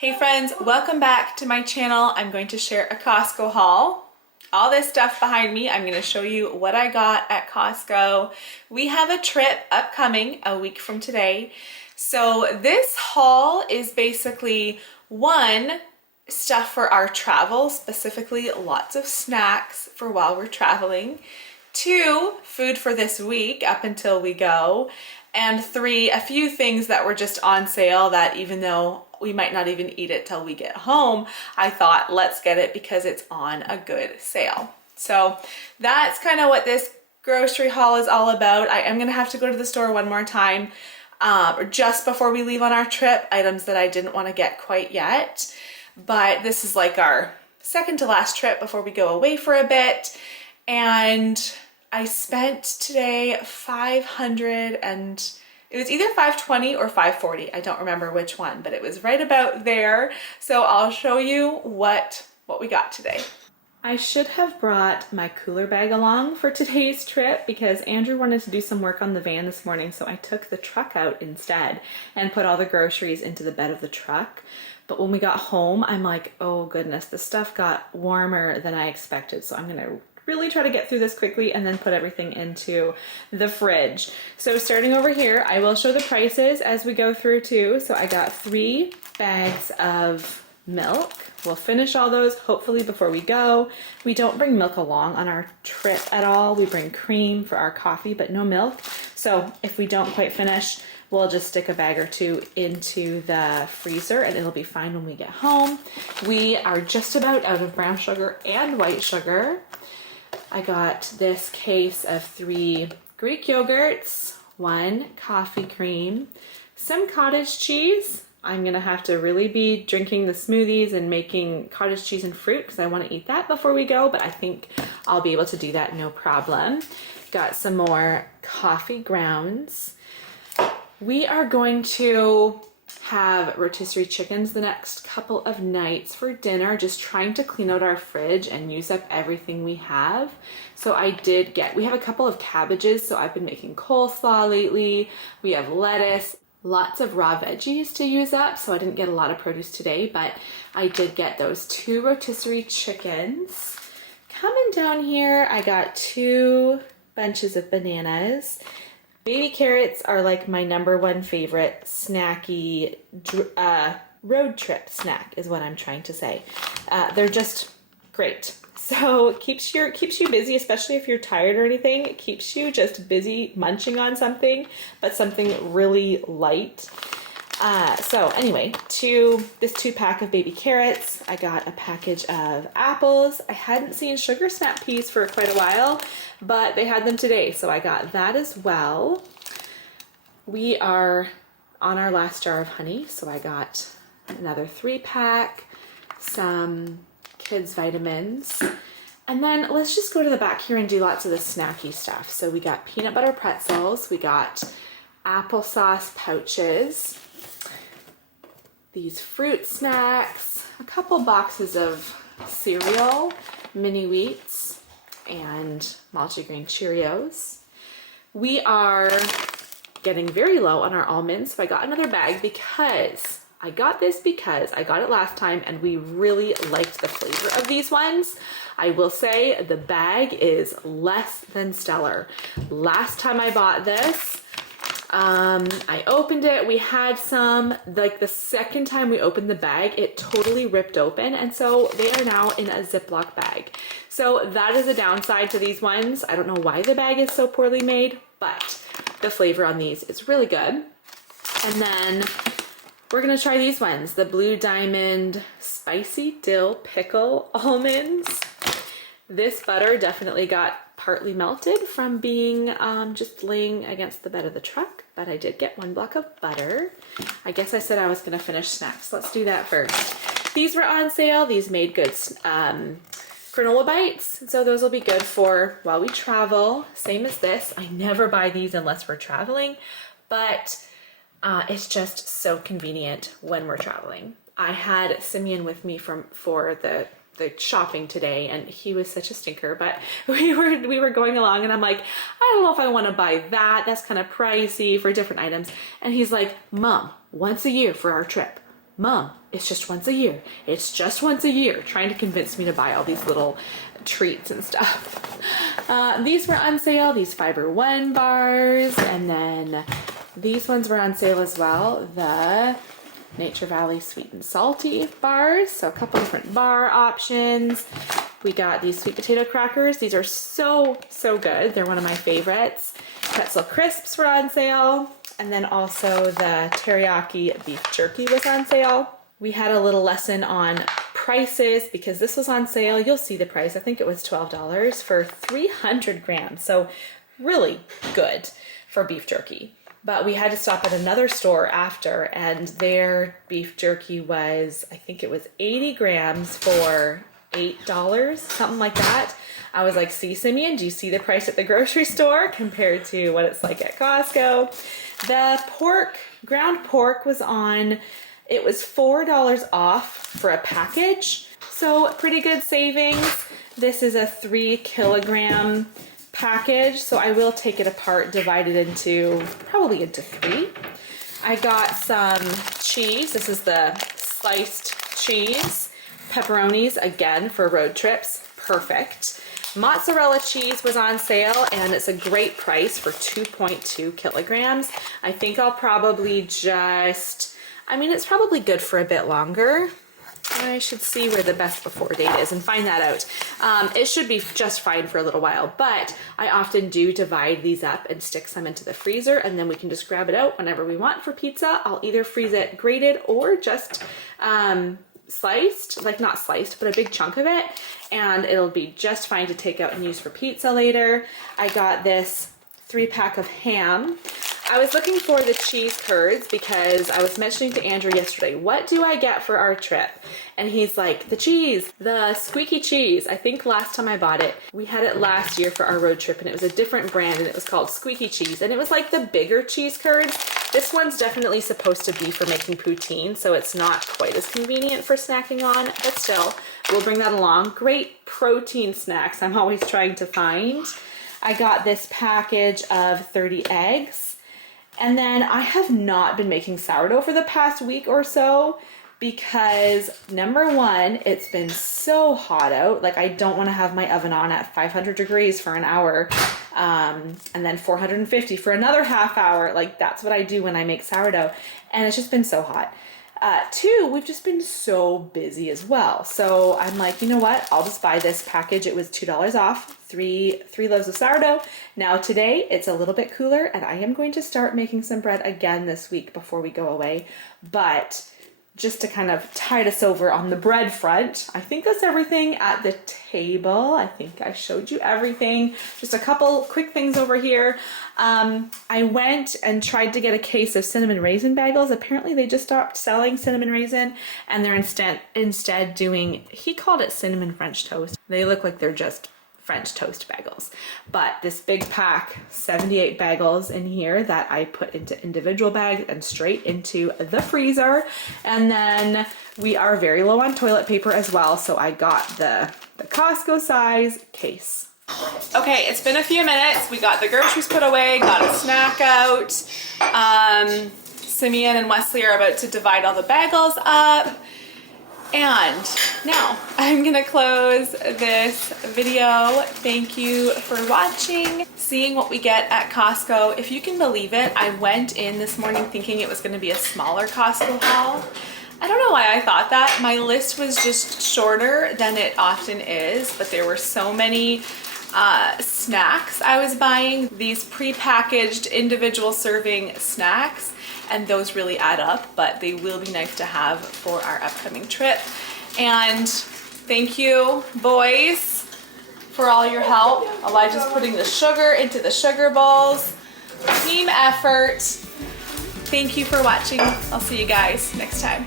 Hey friends, welcome back to my channel. I'm going to share a Costco haul. All this stuff behind me, I'm going to show you what I got at Costco. We have a trip upcoming a week from today. So this haul is basically one, stuff for our travel, specifically lots of snacks for while we're traveling. Two, food for this week up until we go. And three, a few things that were just on sale that even though we might not even eat it till we get home, I thought let's get it because it's on a good sale. So that's kind of what this grocery haul is all about. I am gonna have to go to the store one more time just before we leave on our trip, items that I didn't want to get quite yet. But this is like our second to last trip before we go away for a bit. And I spent today 500 and it was either 520 or 540. I don't remember which one, but it was right about there. So I'll show you what we got today. I should have brought my cooler bag along for today's trip because Andrew wanted to do some work on the van this morning, so I took the truck out instead and put all the groceries into the bed of the truck. But when we got home, I'm like, oh goodness, the stuff got warmer than I expected, so I'm gonna really try to get through this quickly and then put everything into the fridge. So starting over here, I will show the prices as we go through too. So I got 3 bags of milk. We'll finish all those hopefully before we go. We don't bring milk along on our trip at all. We bring cream for our coffee, but no milk. So if we don't quite finish, we'll just stick a bag or 2 into the freezer and it'll be fine when we get home. We are just about out of brown sugar and white sugar. I got this case of 3 Greek yogurts, 1 coffee cream, some cottage cheese. I'm gonna have to really be drinking the smoothies and making cottage cheese and fruit because I want to eat that before we go, but I think I'll be able to do that no problem. Got some more coffee grounds. We are going to have rotisserie chickens the next couple of nights for dinner, just trying to clean out our fridge and use up everything we have. So we have a couple of cabbages, so I've been making coleslaw lately. We have lettuce, lots of raw veggies to use up, so I didn't get a lot of produce today, but I did get those 2 rotisserie chickens. Coming down here, I got 2 bunches of bananas. Baby carrots are like my #1 favorite snacky road trip snack is what I'm trying to say. They're just great. So keeps you busy, especially if you're tired or anything. It keeps you just busy munching on something, but something really light. So anyway, this 2-pack of baby carrots. I got a package of apples. I hadn't seen sugar snap peas for quite a while, but they had them today, so I got that as well. We are on our last jar of honey, so I got another 3-pack, some kids' vitamins, and then let's just go to the back here and do lots of the snacky stuff. So we got peanut butter pretzels, we got applesauce pouches, these fruit snacks, a couple boxes of cereal, mini wheats, and multigrain Cheerios. We are getting very low on our almonds, so I got another bag because I got it last time and we really liked the flavor of these ones. I will say the bag is less than stellar. Last time I bought this, I opened it, we had some, like the second time we opened the bag, it totally ripped open, and so they are now in a Ziploc bag. So that is a downside to these ones. I don't know why the bag is so poorly made, but the flavor on these is really good. And then we're gonna try these ones, the Blue Diamond Spicy Dill Pickle Almonds. This butter definitely got partly melted from being just laying against the bed of the truck, but I did get 1 block of butter. I guess I said I was gonna finish snacks. Let's do that first. These were on sale. These made good granola bites, so those will be good for while we travel. Same as this. I never buy these unless we're traveling, but it's just so convenient when we're traveling. I had Simeon with me for the shopping today, and he was such a stinker, but we were going along and I'm like, I don't know if I want to buy that. That's kind of pricey for different items. And he's like, Mom, once a year for our trip. Mom, it's just once a year. It's just once a year, trying to convince me to buy all these little treats and stuff. These were on sale, these Fiber One bars, and then these ones were on sale as well. The Nature Valley Sweet and Salty bars, so a couple different bar options. We got these sweet potato crackers. These are so good. They're one of my favorites. Pretzel crisps were on sale. And then also the teriyaki beef jerky was on sale. We had a little lesson on prices because this was on sale. You'll see the price. I think it was $12 for 300 grams. So really good for beef jerky. But we had to stop at another store after, and their beef jerky was, I think it was 80 grams for $8, something like that. I was like, see, Simeon, do you see the price at the grocery store compared to what it's like at Costco? The pork, ground pork was on, it was $4 off for a package. So pretty good savings. This is a 3-kilogram package, so I will take it apart, divide it into, probably into 3. I got some cheese. This is the sliced cheese. Pepperonis, again, for road trips. Perfect. Mozzarella cheese was on sale, and it's a great price for 2.2 kilograms. I think I'll probably just, I mean, it's probably good for a bit longer. I should see where the best before date is and find that out. It should be just fine for a little while, but I often do divide these up and stick some into the freezer, and then we can just grab it out whenever we want for pizza. I'll either freeze it grated or just sliced, like not sliced, but a big chunk of it, and it'll be just fine to take out and use for pizza later. I got this 3-pack of ham. I was looking for the cheese curds because I was mentioning to Andrew yesterday, what do I get for our trip? And he's like, the cheese, the squeaky cheese. I think last time I bought it, we had it last year for our road trip, and it was a different brand, and it was called Squeaky Cheese, and it was like the bigger cheese curds. This one's definitely supposed to be for making poutine, so it's not quite as convenient for snacking on, but still, we'll bring that along. Great protein snacks I'm always trying to find. I got this package of 30 eggs. And then I have not been making sourdough for the past week or so because, number one, it's been so hot out. Like, I don't want to have my oven on at 500 degrees for an hour and then 450 for another half hour. Like, that's what I do when I make sourdough. And it's just been so hot. Two, we've just been so busy as well. So I'm like, you know what? I'll just buy this package. It was $2 off, three loaves of sourdough. Now today it's a little bit cooler, and I am going to start making some bread again this week before we go away. But just to kind of tide us over on the bread front, I think that's everything at the table. I think I showed you everything. Just a couple quick things over here. I went and tried to get a case of cinnamon raisin bagels. Apparently they just stopped selling cinnamon raisin, and they're instead doing, he called it cinnamon French toast. They look like they're just French toast bagels. But this big pack, 78 bagels in here that I put into individual bags and straight into the freezer. And then we are very low on toilet paper as well, so I got the Costco size case. Okay, it's been a few minutes. We got the groceries put away, got a snack out. Simeon and Wesley are about to divide all the bagels up. And now I'm gonna close this video. Thank you for watching, seeing what we get at Costco. If you can believe it, I went in this morning thinking it was gonna be a smaller Costco haul. I don't know why I thought that. My list was just shorter than it often is, but there were so many snacks I was buying, these pre-packaged individual serving snacks, and those really add up, but they will be nice to have for our upcoming trip. And thank you, boys, for all your help. Elijah's putting the sugar into the sugar bowls. Team effort. Thank you for watching. I'll see you guys next time.